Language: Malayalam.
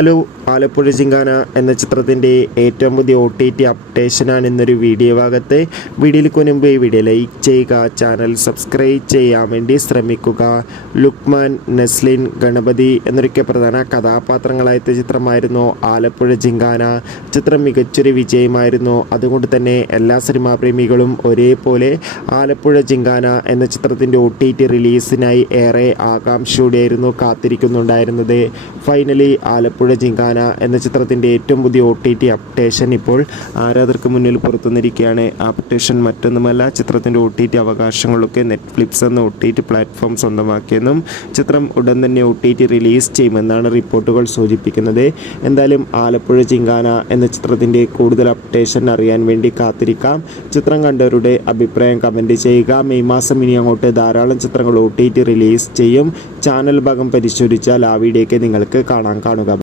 ഹലോ, ആലപ്പുഴ ജിങ്കാന എന്ന ചിത്രത്തിൻ്റെ ഏറ്റവും പുതിയ OTT അപ്ഡേഷനാണ് ഇന്നൊരു വീഡിയോ ഭാഗത്ത്. വീഡിയോയിലേക്ക് മുൻപ് ഈ വീഡിയോ ലൈക്ക് ചെയ്യുക, ചാനൽ സബ്സ്ക്രൈബ് ചെയ്യാൻ വേണ്ടി ശ്രമിക്കുക. ലുക്മാൻ, നസ്ലിൻ, ഗണപതി എന്നൊക്കെ പ്രധാന കഥാപാത്രങ്ങളായ ചിത്രമായിരുന്നു ആലപ്പുഴ ജിങ്കാന. ചിത്രം മികച്ചൊരു വിജയമായിരുന്നു. അതുകൊണ്ട് തന്നെ എല്ലാ സിനിമാ പ്രേമികളും ഒരേപോലെ ആലപ്പുഴ ജിങ്കാന എന്ന ചിത്രത്തിൻ്റെ OTT റിലീസിനായി ഏറെ ആകാംക്ഷയോടെയായിരുന്നു കാത്തിരിക്കുന്നുണ്ടായിരുന്നത്. ഫൈനലി ആലപ്പുഴ ജിങ്കാന എന്ന ചിത്രത്തിൻ്റെ ഏറ്റവും പുതിയ OTT അപ്ഡേഷൻ ഇപ്പോൾ ആരാധകർക്ക് മുന്നിൽ പുറത്തുവന്നിരിക്കുകയാണ്. അപ്ഡേഷൻ മറ്റൊന്നുമല്ല, ചിത്രത്തിൻ്റെ OTT അവകാശങ്ങളൊക്കെ നെറ്റ്ഫ്ലിക്സ് എന്ന OTT പ്ലാറ്റ്ഫോം സ്വന്തമാക്കിയെന്നും ചിത്രം ഉടൻ തന്നെ OTT റിലീസ് ചെയ്യുമെന്നാണ് റിപ്പോർട്ടുകൾ സൂചിപ്പിക്കുന്നത്. എന്തായാലും ആലപ്പുഴ ജിങ്കാന എന്ന ചിത്രത്തിൻ്റെ കൂടുതൽ അപ്ഡേഷൻ അറിയാൻ വേണ്ടി കാത്തിരിക്കാം. ചിത്രം കണ്ടവരുടെ അഭിപ്രായം കമൻറ്റ് ചെയ്യുക. മെയ് മാസം ഇനി അങ്ങോട്ട് ധാരാളം ചിത്രങ്ങൾ OTT റിലീസ് ചെയ്യും. ചാനൽ ഭാഗം പരിശോധിച്ചാൽ ആ വീഡിയോയ്ക്ക് നിങ്ങൾക്ക് കാണുക.